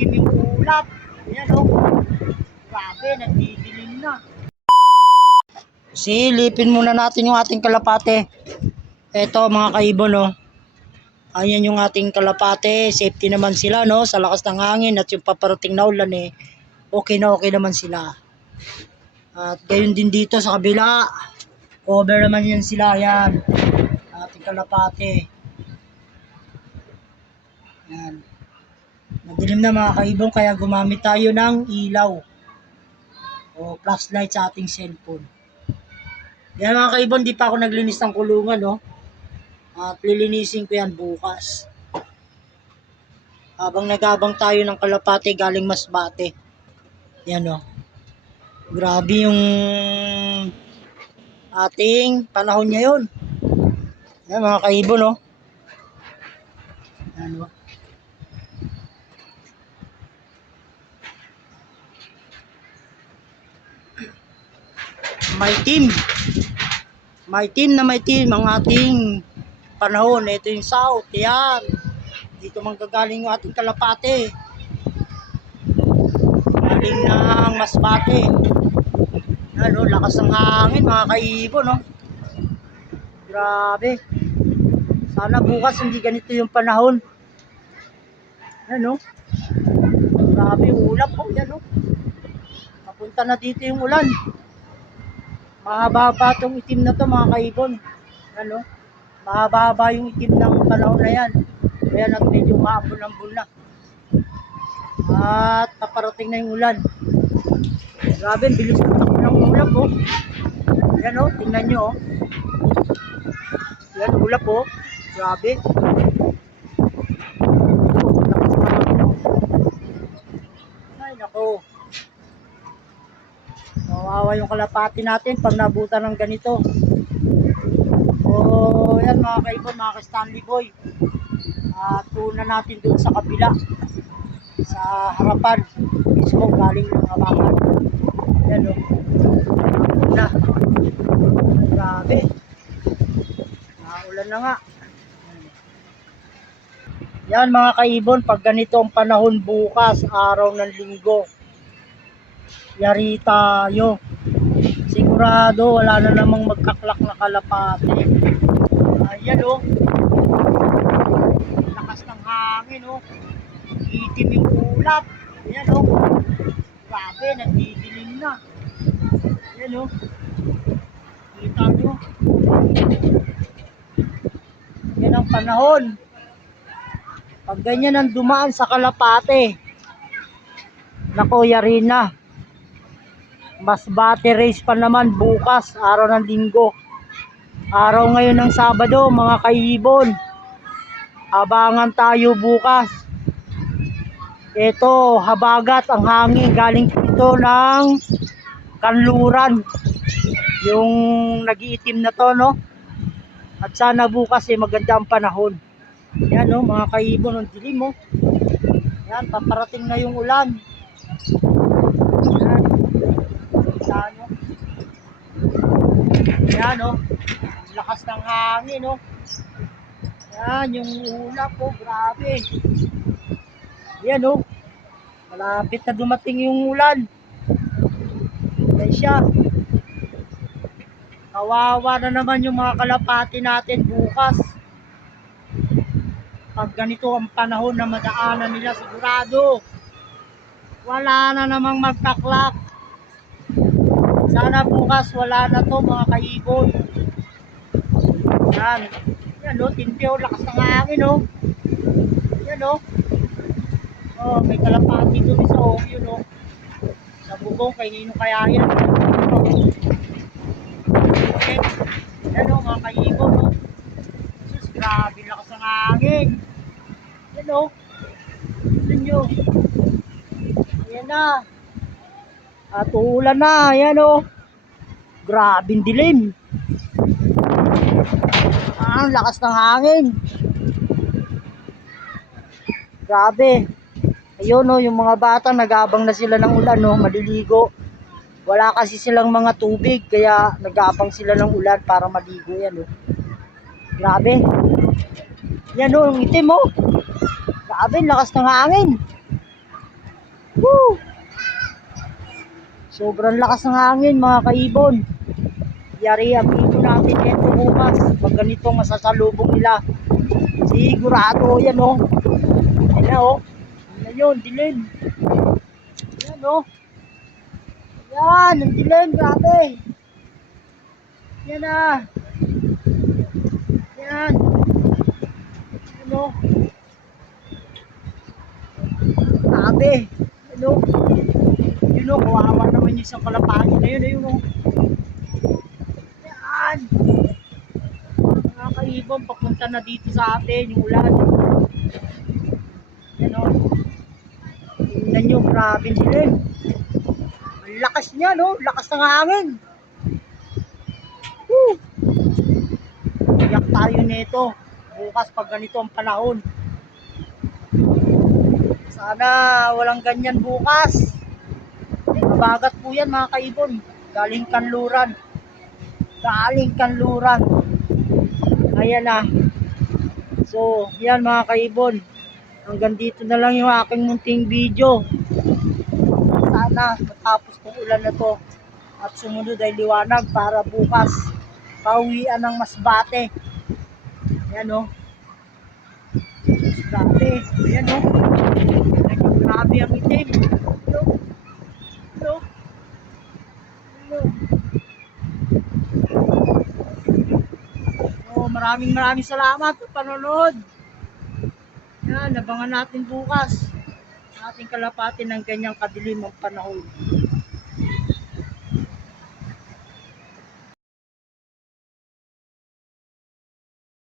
itim yung ulap. Ayan o. Grabe, nagdidilim na. Silipin muna natin yung ating kalapate. Eto mga kaibon o. Ayan yung ating kalapate. Safety naman sila no. Sa lakas ng hangin at yung paparating na ulan eh. Okay na okay naman sila. At gayon din dito sa kabila. Cover naman yan sila. Ayan. Ating kalapate. Ayan. Madilim na mga kaibon kaya gumamit tayo ng ilaw. O flashlight sa ating cellphone. Yan mga kaibon, di pa ako naglinis ng kulungan no. At lilinisin ko yan bukas. Habang nagabang tayo ng kalapate galing Masbate. Yan o. Grabe yung ating panahon ngayon. Yan mga kaibon no. Yan o. May team ang ating panahon. Ito yung south. Yan. Dito manggagaling yung ating kalapate. Galing ng Masbate. Yan o, lakas ng hangin mga kaibon no. Grabe. Sana bukas hindi ganito yung panahon. Yan o. Grabe yung ulap po. Yan o. Papunta na dito yung ulan. Mahaba itong itim na to mga kaibon. Ano? Mahaba yung itim ng panahon na yan. Ayan at medyo maambon-ambon na. At paparating na yung ulan. Grabe, bilis na takbo ng ulap oh. Ayan oh, tingnan nyo oh. Ayan, ulap oh. Grabe. Ay nako. Kawawa yung kalapati natin pag nabutan ng ganito. O yan mga kaibon, mga ka-Stanley Boy. Tuna natin doon sa kabila. Sa harapan. Mismo galing ng habakan. Yan o. Tuna. Grabe. Naulan na nga. Yan mga kaibon, pag ganito ang panahon bukas, araw ng linggo. Yari tayo. Sigurado wala na namang magkaklak na kalapate. Ayan o. Lakas ng hangin o. Itim yung ulap. Ayan o. Grabe, nagdidilim na. Ayan o. Kita nyo. Yan ang panahon. Pag ganyan ang dumaan sa kalapate. Nako, yari na. Masbate race pa naman bukas, araw ng linggo. Araw ngayon ng Sabado, mga kaibon. Abangan tayo bukas. Ito, habagat ang hangin. Galing dito ng kanluran. Yung nag-iitim na to, no? At sana bukas maganda ang panahon. Yan, no? Mga kaibon, ang dilim, oh. Yan, paparating na yung ulan. Yan. Ano? Yan o. Lakas ng hangin o. Yan yung ulap o. Grabe. Yan o. Malapit na dumating yung ulan. Yan siya. Kawawa na naman yung mga kalapati natin bukas. Pag ganito ang panahon na madaanan nila, sigurado wala na namang magkaklak. Sana bukas wala na to mga kaibon. Yan. Yan o, tindi o, lakas ng hangin o. Yan o. Oh, may kalapati doon isa o, yun o. Sa bubong, kay nino kaya yan. Okay. Yan o, mga kaibon o. Sus, grabe lakas ng hangin. Yan o. Yan nyo. Yan na. At uulan na, ayan o. Grabing dilim. Ang lakas ng hangin. Grabe. Ayun o, yung mga bata nag-aabang na sila ng ulan o, maliligo. Wala kasi silang mga tubig, kaya nag-aabang sila ng ulan para maligo yan o. Grabe. Yan o, ang itim o. Grabe, lakas ng hangin. Woo! Sobrang lakas ng hangin mga kaibon. Yari ang ibon natin ito bukas. Pag ganitong masasalubong nila. Sigurado yan o. Ayan o. Ayan yun, dilim. Ayan o. Ayan, ang dilim, grabe. Ayan na. Ayan. Ayan o. Grabe. Ayan o. Yun o, kawawa naman yung isang kalapati na yun. Ayun o. Ayan. Mga kaibon, papunta na dito sa atin yung ulan. Ayan o. Tingnan nyo, grabe dilim. Ang lakas niya, no? Lakas ng hangin. Woo! Iyak tayo nito. Bukas pag ganito ang panahon. Sana walang ganyan bukas. Mabagat po yan mga kaibon. Galing kanluran. Galing kanluran. Ayan na. So, yan mga kaibon. Hanggang dito na lang yung aking munting video. Sana matapos tong ulan na to at sumunod ay liwanag para bukas pauwian ng masbate. Ayan o. Masbate. Ayan o. Grabe ang itim. Hello. Hello. Hello. So, maraming salamat sa panonood. Yan, abangan natin bukas ating kalapatin ng ganyang kadilim ang panahon.